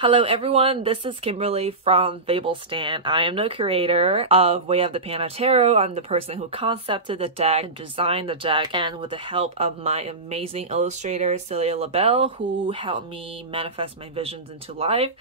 Hello everyone, this is Kimberly from Fables. I am the creator of Way of the Panda Tarot. I'm the person who concepted the deck and designed the deck, and with the help of my amazing illustrator Celia LaBelle, who helped me manifest my visions into life,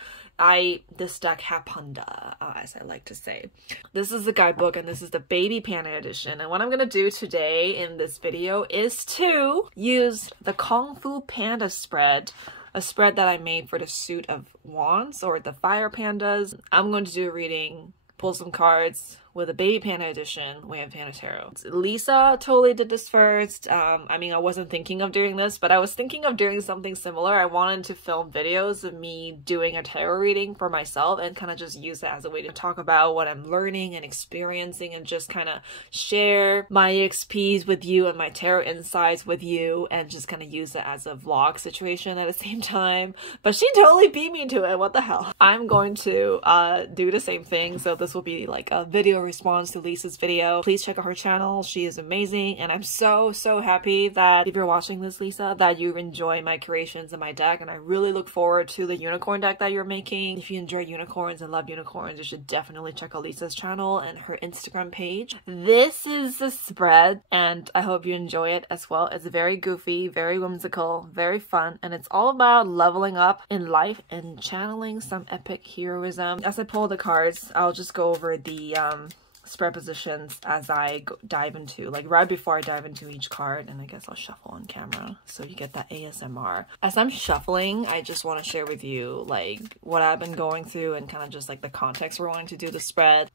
this deck had panda, as I like to say. This is the guidebook and this is the baby panda edition, and what I'm gonna do today in this video is to use the Kung Fu Panda spread, a spread that I made for the suit of wands or the fire pandas. I'm going to do a reading, pull some cards with a baby panda edition, Way of Panda Tarot. Lisa totally did this first. I mean, I wasn't thinking of doing this, but I was thinking of doing something similar. I wanted to film videos of me doing a tarot reading for myself and kind of just use that as a way to talk about what I'm learning and experiencing and just kind of share my XPs with you and my tarot insights with you and just kind of use it as a vlog situation at the same time. But she totally beat me to it. What the hell? I'm going to do the same thing. So this will be like a video response to Lisa's video. Please check out her channel. She is amazing, and I'm so happy that if you're watching this, Lisa, that you enjoy my creations and my deck, and I really look forward to the unicorn deck that you're making. If you enjoy unicorns and love unicorns, you should definitely check out Lisa's channel and her Instagram page. This is the spread and I hope you enjoy it as well. It's very goofy, very whimsical, very fun, and it's all about leveling up in life and channeling some epic heroism. As I pull the cards, I'll just go over the spread positions as I dive into, like right before I dive into each card, and I guess I'll shuffle on camera so you get that ASMR. As I'm shuffling, I just want to share with you like what I've been going through and kind of just like the context we're wanting to do the spread.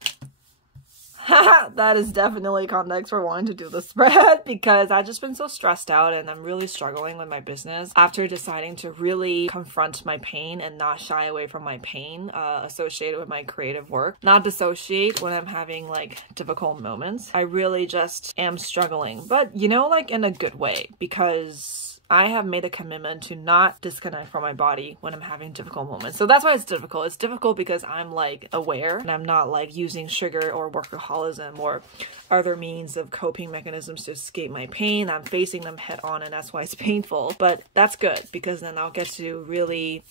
That is definitely context for wanting to do the spread because I've just been so stressed out and I'm really struggling with my business after deciding to really confront my pain and not shy away from my pain associated with my creative work. Not dissociate when I'm having like difficult moments. I really just am struggling, but you know, like in a good way, because I have made a commitment to not disconnect from my body when I'm having difficult moments. So that's why it's difficult. It's difficult because I'm like aware and I'm not like using sugar or workaholism or other means of coping mechanisms to escape my pain. I'm facing them head on, and that's why it's painful. But that's good because then I'll get to really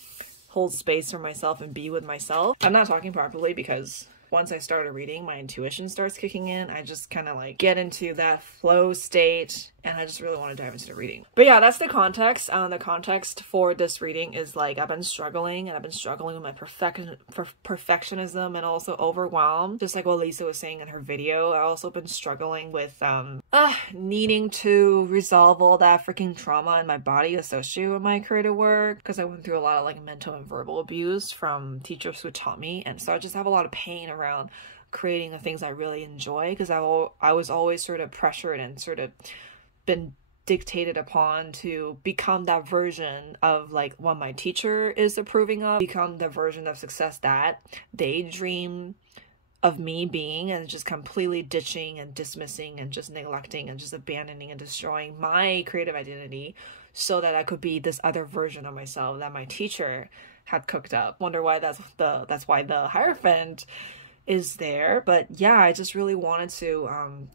hold space for myself and be with myself. I'm not talking properly because once I start a reading, my intuition starts kicking in. I just kind of like get into that flow state and I just really want to dive into the reading. But yeah, that's the context. The context for this reading is like I've been struggling with my perfectionism and also overwhelmed. Just like what Lisa was saying in her video, I've also been struggling with needing to resolve all that freaking trauma in my body associated with my creative work because I went through a lot of like mental and verbal abuse from teachers who taught me, and so I just have a lot of pain around creating the things I really enjoy because I was always sort of pressured and sort of been dictated upon to become that version of like what my teacher is approving of, become the version of success that they dream of me being, and just completely ditching and dismissing and just neglecting and just abandoning and destroying my creative identity so that I could be this other version of myself that my teacher had cooked up. Wonder why that's why the Hierophant is there. But yeah, I just really wanted to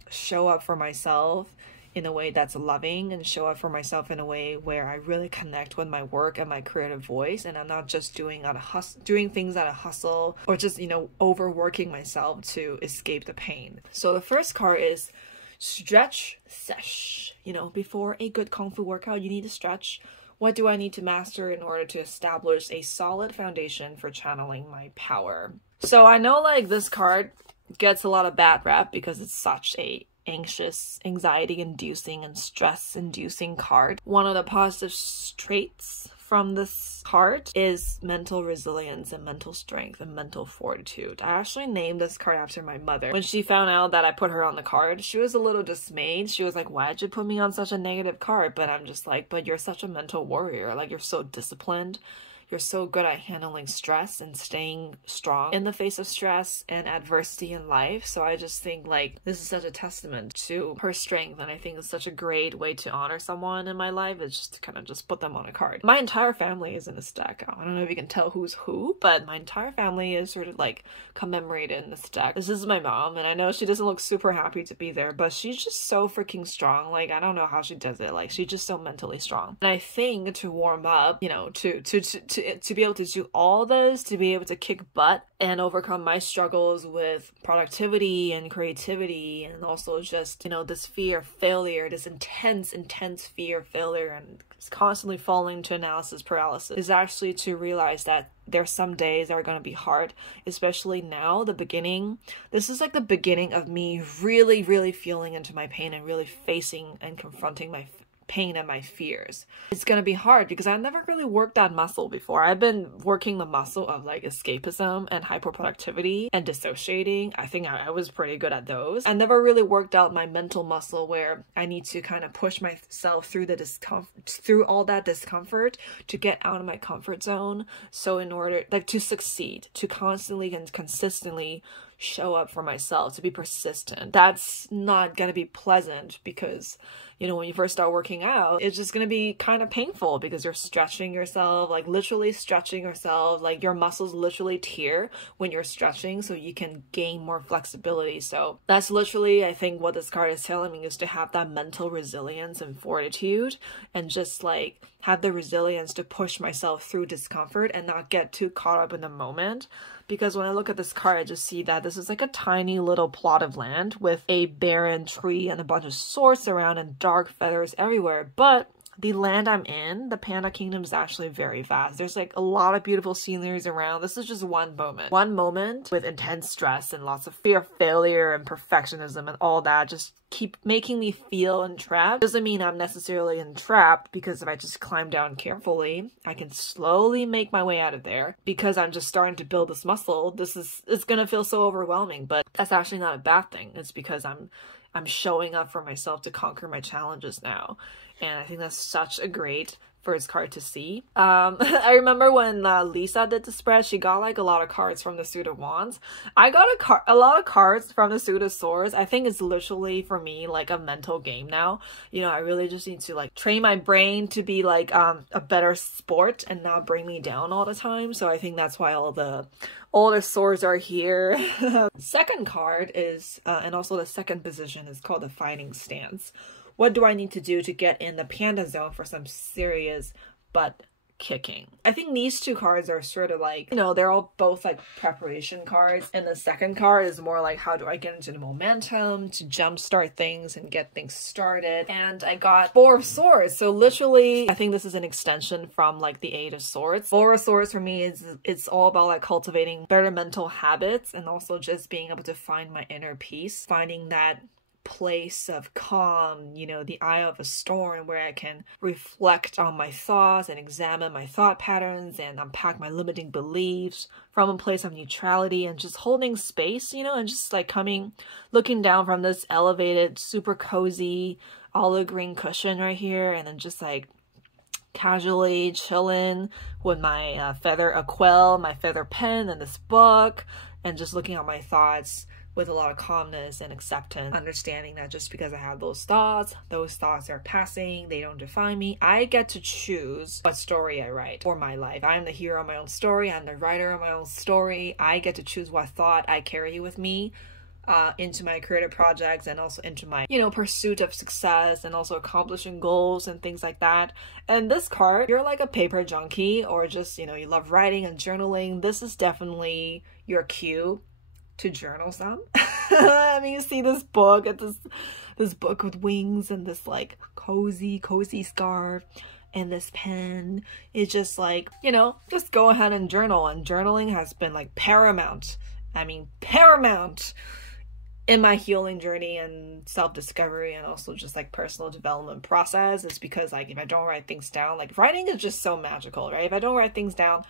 show up for myself in a way that's loving and show up for myself in a way where I really connect with my work and my creative voice, and I'm not just doing things out of hustle or just, you know, overworking myself to escape the pain. So the first card is stretch sesh. You know, before a good kung fu workout, you need to stretch. What do I need to master in order to establish a solid foundation for channeling my power? So I know like this card gets a lot of bad rap because it's such a anxious, anxiety-inducing, and stress-inducing card. One of the positive traits from this card is mental resilience and mental strength and mental fortitude. I actually named this card after my mother. When she found out that I put her on the card, she was a little dismayed. She was like, why'd you put me on such a negative card? But I'm just like, but you're such a mental warrior. Like, you're so disciplined. You're so good at handling stress and staying strong in the face of stress and adversity in life. So I just think like this is such a testament to her strength, and I think it's such a great way to honor someone in my life is just to kind of just put them on a card. My entire family is in this deck. I don't know if you can tell who's who, but my entire family is sort of like commemorated in this deck. This is my mom, and I know she doesn't look super happy to be there, but she's just so freaking strong. Like, I don't know how she does it. Like, she's just so mentally strong. And I think to warm up, you know, to to be able to do all this, to be able to kick butt and overcome my struggles with productivity and creativity, and also just, you know, this fear of failure, this intense fear of failure, and constantly falling into analysis paralysis, is actually to realize that there's some days that are going to be hard, especially now, the beginning. This is like the beginning of me really feeling into my pain and really facing and confronting my pain and my fears. It's gonna be hard because I never really worked that muscle before. I've been working the muscle of like escapism and hyperproductivity and dissociating. I think I was pretty good at those. I never really worked out my mental muscle where I need to kind of push myself through the through all that discomfort to get out of my comfort zone. So in order like to succeed, to constantly and consistently show up for myself, to be persistent. That's not gonna be pleasant because, you know, when you first start working out, it's just gonna be kind of painful because you're stretching yourself, like literally stretching yourself, like your muscles literally tear when you're stretching so you can gain more flexibility. So that's literally, I think, what this card is telling me, is to have that mental resilience and fortitude and just like have the resilience to push myself through discomfort and not get too caught up in the moment. Because when I look at this card, I just see that this is like a tiny little plot of land with a barren tree and a bunch of swords around and dark feathers everywhere. But the land I'm in, the Panda Kingdom, is actually very vast. There's like a lot of beautiful sceneries around. This is just one moment. One moment with intense stress and lots of fear of failure and perfectionism and all that just keep making me feel entrapped. Doesn't mean I'm necessarily entrapped, because if I just climb down carefully, I can slowly make my way out of there. Because I'm just starting to build this muscle, it's gonna feel so overwhelming, but that's actually not a bad thing. It's because I'm showing up for myself to conquer my challenges now. And I think that's such a great first card to see. I remember when Lisa did the spread, she got like a lot of cards from the Suit of Wands. I got a lot of cards from the Suit of Swords. I think it's literally, for me, like a mental game now. You know, I really just need to like train my brain to be like a better sport and not bring me down all the time. So I think that's why all the swords are here. Second card is, and also the second position, is called the Fighting Stance. What do I need to do to get in the panda zone for some serious butt kicking? I think these two cards are sort of like, you know, they're all both like preparation cards, and the second card is more like, how do I get into the momentum to jumpstart things and get things started? And I got Four of Swords. So literally, I think this is an extension from like the Eight of Swords. Four of Swords for me is, it's all about like cultivating better mental habits and also just being able to find my inner peace, finding that place of calm, you know, the eye of a storm, where I can reflect on my thoughts and examine my thought patterns and unpack my limiting beliefs from a place of neutrality and just holding space, you know, and just like looking down from this elevated, super cozy olive green cushion right here, and then just like casually chilling with my feather quill, my feather pen, and this book, and just looking at my thoughts with a lot of calmness and acceptance, understanding that just because I have those thoughts are passing, they don't define me. I get to choose what story I write for my life. I'm the hero of my own story, I'm the writer of my own story. I get to choose what thought I carry with me into my creative projects, and also into my, you know, pursuit of success, and also accomplishing goals and things like that. And this card, you're like a paper junkie, or just, you know, you love writing and journaling, this is definitely your cue to journal some. I mean, you see this book, this book with wings and this like cozy scarf and this pen. It's just like, you know, just go ahead and journal. And journaling has been like paramount. I mean, paramount in my healing journey and self-discovery, and also just like personal development process. Is because like, if I don't write things down, like writing is just so magical, right? If I don't write things down,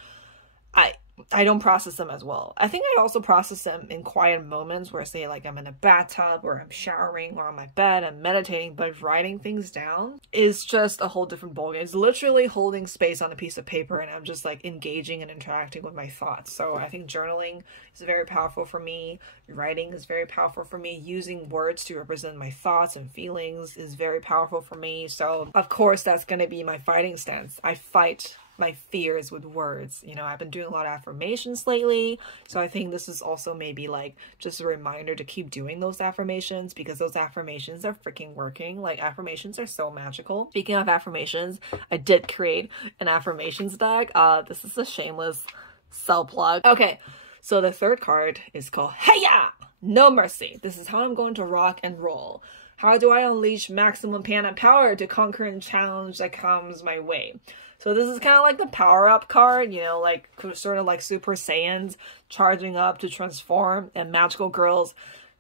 I don't process them as well. I think I also process them in quiet moments where, say, like I'm in a bathtub, or I'm showering, or on my bed, I'm meditating. But writing things down is just a whole different ballgame. It's literally holding space on a piece of paper, and I'm just like engaging and interacting with my thoughts. So I think journaling is very powerful for me. Writing is very powerful for me. Using words to represent my thoughts and feelings is very powerful for me. So of course that's going to be my fighting stance. I fight my fears with words. You know, I've been doing a lot of affirmations lately, so I think this is also maybe like just a reminder to keep doing those affirmations, because those affirmations are freaking working. Like, affirmations are so magical. Speaking of affirmations, I did create an affirmations deck. This is a shameless sell plug. Okay, so the third card is called Heya No Mercy. This is how I'm going to rock and roll. How do I unleash maximum panda power to conquer and challenge that comes my way? So this is kind of like the power-up card, you know, like sort of like Super Saiyans charging up to transform, and magical girls,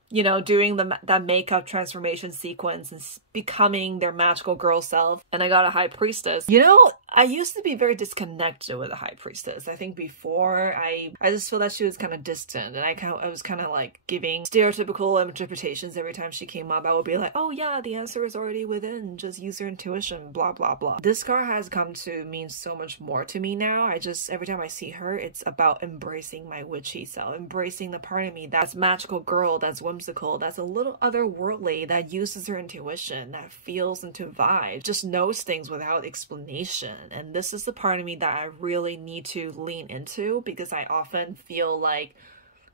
you know, doing that makeup transformation sequence and becoming their magical girl self. And I got a High Priestess. You know, I used to be very disconnected with a High Priestess. I think before I just feel that she was kind of distant, and I was kind of like giving stereotypical interpretations every time she came up. I would be like, oh yeah, the answer is already within, just use your intuition, blah blah blah. This card has come to mean so much more to me now. Every time I see her, it's about embracing my witchy self, embracing the part of me that's magical girl, that's whimsical, that's a little otherworldly, that uses her intuition, that feels into vibes, just knows things without explanation. And this is the part of me that I really need to lean into, because I often feel like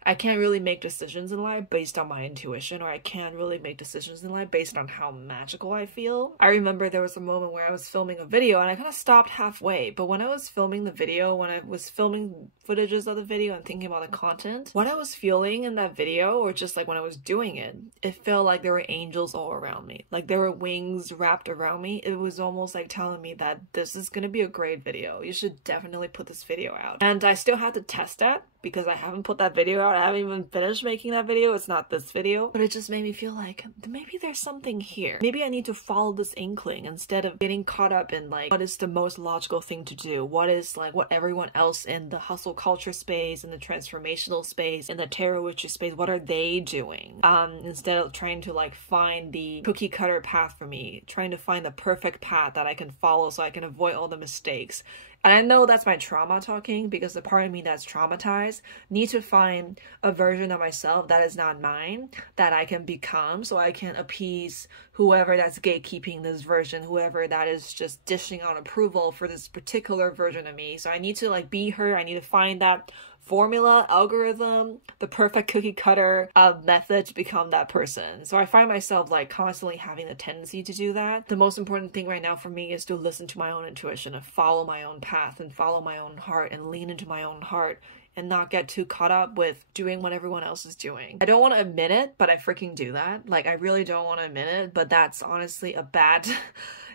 I can't really make decisions in life based on my intuition, or I can't really make decisions in life based on how magical I feel. I remember there was a moment where I was filming a video and I kind of stopped halfway, but when I was filming the video, when I was filming footages of the video and thinking about the content, what I was feeling in that video, or just like when I was doing it, it felt like there were angels all around me. Like there were wings wrapped around me. It was almost like telling me that this is gonna be a great video. You should definitely put this video out. And I still had to test that, because I haven't put that video out. I haven't even finished making that video. It's not this video. But it just made me feel like maybe there's something here. Maybe I need to follow this inkling instead of getting caught up in like what is the most logical thing to do. What is like what everyone else in the hustle culture space, in the transformational space, in the tarot witchy space, what are they doing? Instead of trying to like find the cookie cutter path for me, trying to find the perfect path that I can follow so I can avoid all the mistakes. And I know that's my trauma talking, because the part of me that's traumatized needs to find a version of myself that is not mine, that I can become, so I can appease whoever that's gatekeeping this version, whoever that is just dishing out approval for this particular version of me. So I need to like be her. I need to find that formula, algorithm, the perfect cookie cutter method to become that person. So I find myself like constantly having the tendency to do that. The most important thing right now for me is to listen to my own intuition and follow my own path and follow my own heart and lean into my own heart, and not get too caught up with doing what everyone else is doing. I don't want to admit it, but I freaking do that. Like, I really don't want to admit it, but that's honestly a bad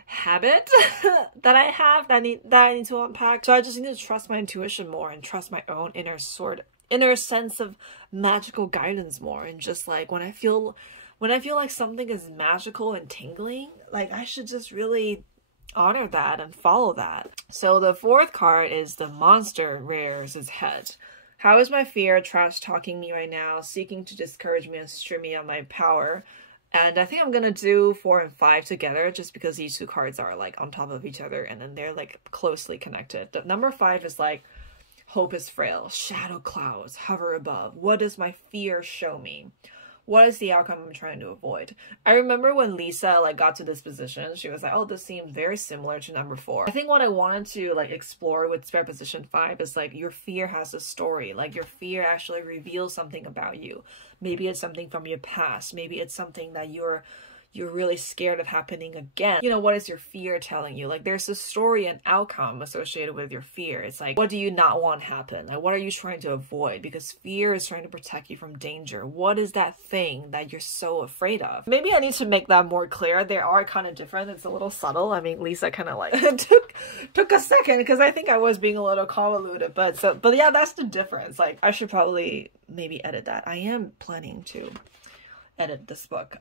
habit that I have that I need to unpack. So I just need to trust my intuition more and trust my own inner sense of magical guidance more. And just like when I feel like something is magical and tingling, like I should just really honor that and follow that. So the fourth card is the monster rears its head. How is my fear trash talking me right now, seeking to discourage me and strip me of my power? And I think I'm gonna do 4 and 5 together, just because these two cards are like on top of each other and then they're like closely connected. The number 5 is like, hope is frail, shadow clouds hover above. What does my fear show me? What is the outcome I'm trying to avoid? I remember when Lisa like got to this position, she was like, oh, this seems very similar to number 4. I think what I wanted to like explore with spare position 5 is like, your fear has a story. Like, your fear actually reveals something about you. Maybe it's something from your past. Maybe it's something that you're really scared of happening again. You know, what is your fear telling you? Like, there's a story and outcome associated with your fear. It's like, what do you not want happen? Like, what are you trying to avoid? Because fear is trying to protect you from danger. What is that thing that you're so afraid of? Maybe I need to make that more clear. They are kind of different. It's a little subtle. I mean, Lisa kind of like took a second, because I think I was being a little convoluted. But yeah, that's the difference. Like, I should probably maybe edit that. I am planning to edit this book.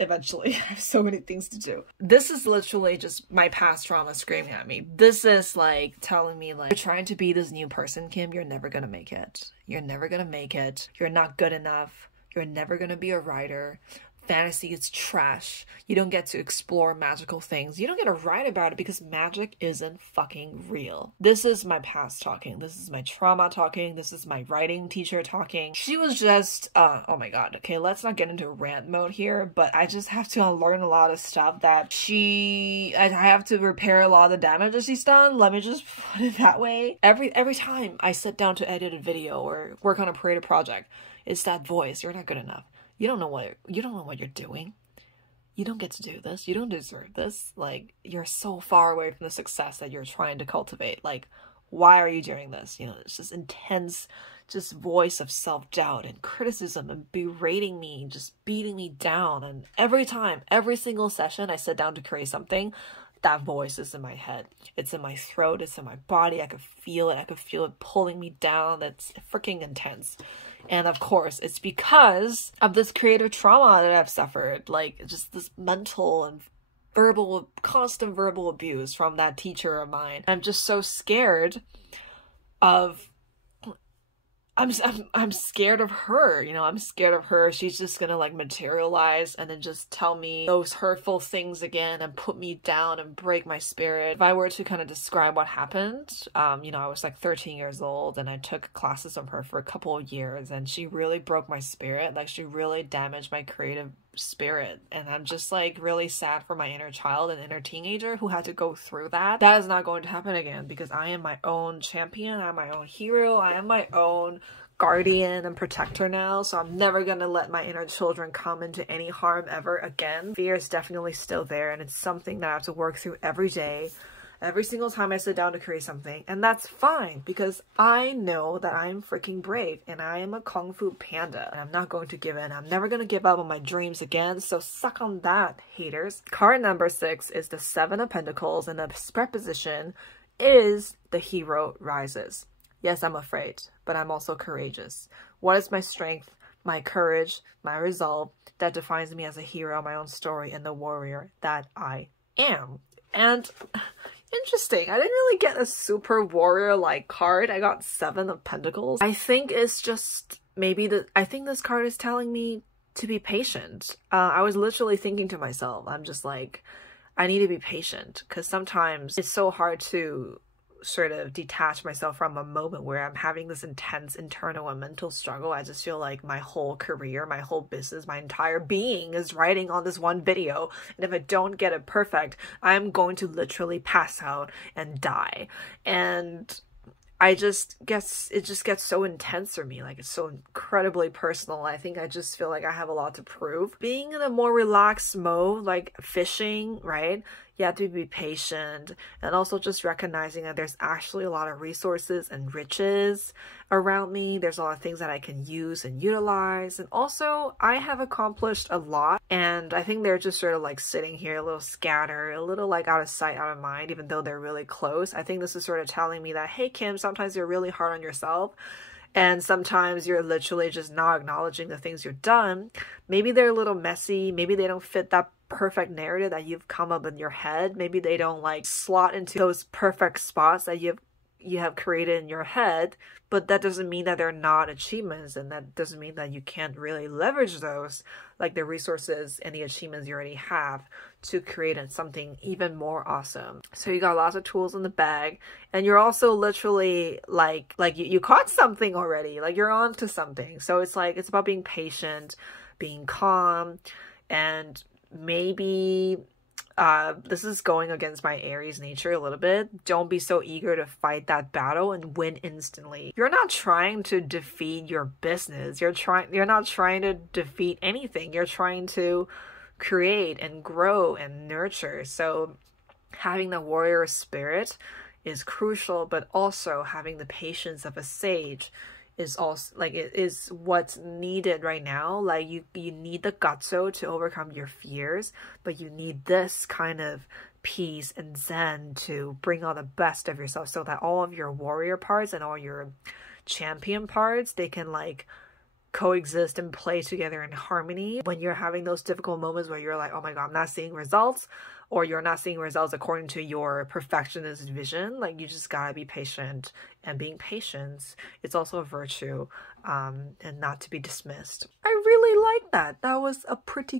Eventually. I have so many things to do. This is literally just my past trauma screaming at me. This is like telling me like, you're trying to be this new person, Kim. You're never gonna make it. You're never gonna make it. You're not good enough. You're never gonna be a writer. fantasy is trash. You don't get to explore magical things. You don't get to write about it because magic isn't fucking real. This is my past talking. This is my trauma talking. This is my writing teacher talking. She was just, oh my god. Okay, let's not get into rant mode here, but I just have to unlearn a lot of stuff that I have to repair a lot of the damage that she's done. Let me just put it that way. Every time I sit down to edit a video or work on a creative project, it's that voice. You're not good enough. You don't know what you're doing. You don't get to do this. You don't deserve this. Like, you're so far away from the success that you're trying to cultivate. Like, why are you doing this? You know, it's just intense, just voice of self-doubt and criticism and berating me, just beating me down. And every time, every single session I sit down to create something, that voice is in my head. It's in my throat. It's in my body. I could feel it. I could feel it pulling me down. That's freaking intense. And of course, it's because of this creative trauma that I've suffered. Like, just this mental and constant verbal abuse from that teacher of mine. I'm just so scared of... I'm scared of her, you know, I'm scared of her. She's just gonna like materialize and then just tell me those hurtful things again and put me down and break my spirit. If I were to kind of describe what happened, you know, I was like 13 years old and I took classes from her for a couple of years and she really broke my spirit. Like, she really damaged my creative spirit, and I'm just like really sad for my inner child and inner teenager who had to go through that. That is not going to happen again because I am my own champion. I'm my own hero. I am my own guardian and protector now, so I'm never gonna let my inner children come into any harm ever again. Fear is definitely still there, and it's something that I have to work through every day. Every single time I sit down to create something, and that's fine because I know that I'm freaking brave and I am a Kung Fu Panda and I'm not going to give in. I'm never going to give up on my dreams again, so suck on that, haters. Card number 6 is the 7 of Pentacles, and the preposition is the hero rises. Yes, I'm afraid, but I'm also courageous. What is my strength, my courage, my resolve that defines me as a hero, my own story, and the warrior that I am? And... interesting. I didn't really get a super warrior-like card. I got 7 of Pentacles. I think it's just maybe I think this card is telling me to be patient. I was literally thinking to myself, I'm just like, I need to be patient because sometimes it's so hard to sort of detach myself from a moment where I'm having this intense internal and mental struggle. I just feel like my whole career, my whole business, my entire being is riding on this one video, and if I don't get it perfect, I'm going to literally pass out and die. And it just gets so intense for me. Like, it's so incredibly personal. I think I just feel like I have a lot to prove. Being in a more relaxed mode, like fishing, right? You have to be patient, and also just recognizing that there's actually a lot of resources and riches around me. There's a lot of things that I can use and utilize, and also I have accomplished a lot, and I think they're just sort of like sitting here a little scattered, a little like out of sight, out of mind, even though they're really close. I think this is sort of telling me that, hey Kim, sometimes you're really hard on yourself, and sometimes you're literally just not acknowledging the things you've done. Maybe they're a little messy, maybe they don't fit that perfect narrative that you've come up in your head. Maybe they don't like slot into those perfect spots that you have created in your head, but that doesn't mean that they're not achievements, and that doesn't mean that you can't really leverage those, like the resources and the achievements you already have, to create something even more awesome. So you got lots of tools in the bag, and you're also literally like you caught something already, like you're on to something. So it's like, it's about being patient, being calm, and maybe this is going against my Aries nature a little bit. Don't be so eager to fight that battle and win instantly. You're not trying to defeat your business. You're not trying to defeat anything. You're trying to create and grow and nurture. So having the warrior spirit is crucial, but also having the patience of a sage is also like, it is what's needed right now. Like, you need the gutso to overcome your fears, but you need this kind of peace and zen to bring out the best of yourself, so that all of your warrior parts and all your champion parts, they can like coexist and play together in harmony. When you're having those difficult moments where you're like, oh my god, I'm not seeing results, or you're not seeing results according to your perfectionist vision, like, you just gotta be patient. And being patient, it's also a virtue, and not to be dismissed. I really like that. That was a pretty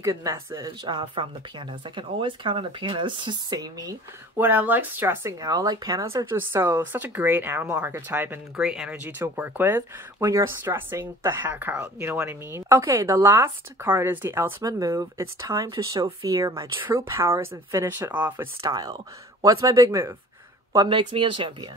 good message from the pandas. I can always count on the pandas to save me when I'm like stressing out. Like pandas are just such a great animal archetype and great energy to work with when you're stressing the heck out. You know what I mean? Okay, the last card is the ultimate move. It's time to show fear my true powers and finish it off with style. What's my big move? What makes me a champion?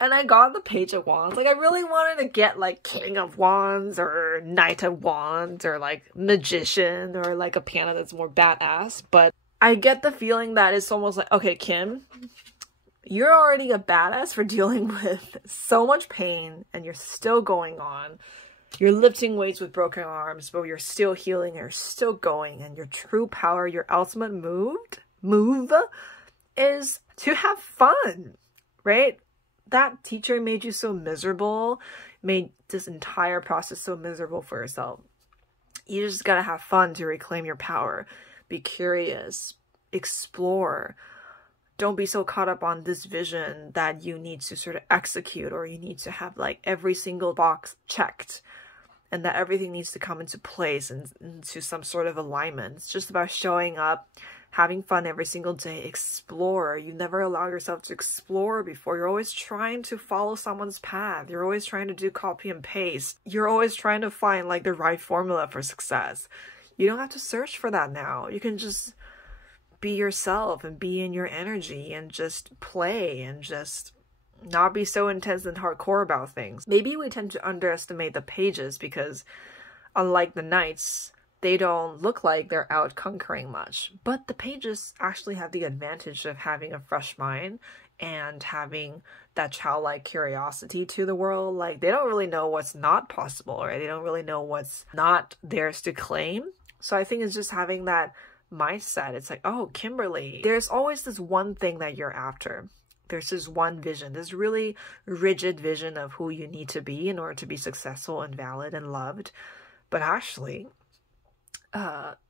And I got the Page of Wands. Like, I really wanted to get, like, King of Wands or Knight of Wands or, like, Magician or, like, a panda that's more badass. But I get the feeling that it's almost like, okay, Kim, you're already a badass for dealing with so much pain and you're still going on. You're lifting weights with broken arms, but you're still healing, you're still going. And your true power, your ultimate move is to have fun, right? That teacher made you so miserable, made this entire process so miserable for yourself. You just gotta have fun to reclaim your power. Be curious, explore. Don't be so caught up on this vision that you need to sort of execute, or you need to have like every single box checked and that everything needs to come into place and into some sort of alignment. It's just about showing up, having fun every single day, explore. You never allow yourself to explore before. You're always trying to follow someone's path. You're always trying to do copy and paste. You're always trying to find like the right formula for success. You don't have to search for that now. You can just be yourself and be in your energy and just play and just not be so intense and hardcore about things. Maybe we tend to underestimate the pages because unlike the knights, they don't look like they're out conquering much, but the pages actually have the advantage of having a fresh mind and having that childlike curiosity to the world. Like, they don't really know what's not possible, right? They don't really know what's not theirs to claim. So I think it's just having that mindset. It's like, oh, Kimberly, there's always this one thing that you're after. There's this one vision, this really rigid vision of who you need to be in order to be successful and valid and loved. But actually,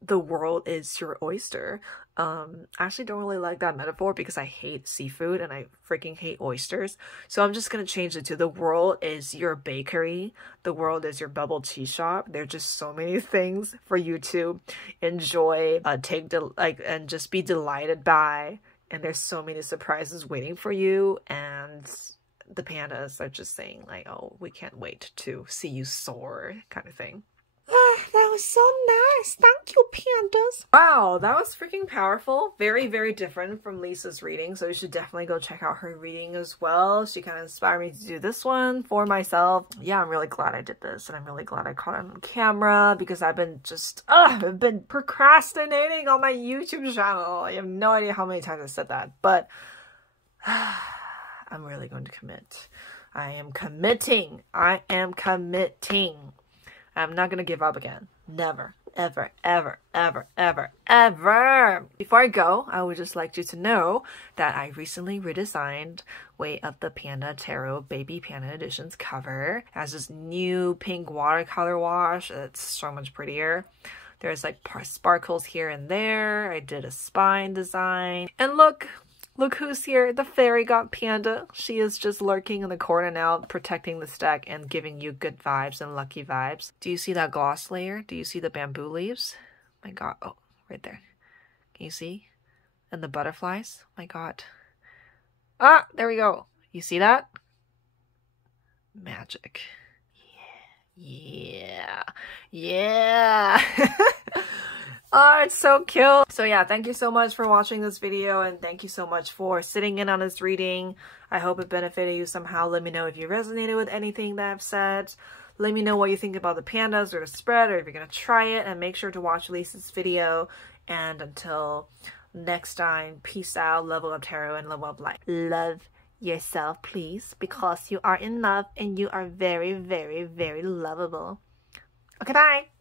the world is your oyster. I actually don't really like that metaphor because I hate seafood and I freaking hate oysters. So I'm just gonna change it to the world is your bakery. The world is your bubble tea shop. There are just so many things for you to enjoy, and just be delighted by. And there's so many surprises waiting for you. And the pandas are just saying like, oh, we can't wait to see you soar, kind of thing. That was so nice. Thank you, pandas. Wow, that was freaking powerful. Very, very different from Lisa's reading. So you should definitely go check out her reading as well. She kind of inspired me to do this one for myself. Yeah, I'm really glad I did this. And I'm really glad I caught it on camera because I've been I've been procrastinating on my YouTube channel. I have no idea how many times I said that, but I'm really going to commit. I am committing. I am committing. I'm not going to give up again. Never, ever, ever, ever, ever, ever. Before I go, I would just like you to know that I recently redesigned Way of the Panda Tarot Baby Panda Edition's cover. It has this new pink watercolor wash. It's so much prettier. There's like sparkles here and there. I did a spine design. And look who's here, the fairy god panda. She is just lurking in the corner now, protecting the stack and giving you good vibes and lucky vibes. Do you see that gloss layer? Do you see the bamboo leaves? My god, oh, right there. Can you see? And the butterflies? My god. Ah, there we go. You see that? Magic. Yeah. Yeah. Oh, it's so cute. So yeah, thank you so much for watching this video and thank you so much for sitting in on this reading. I hope it benefited you somehow. Let me know if you resonated with anything that I've said. Let me know what you think about the pandas or the spread, or if you're going to try it, and make sure to watch Lisa's video. And until next time, peace out, level up tarot and level up life. Love yourself, please, because you are in love and you are very, very, very lovable. Okay, bye.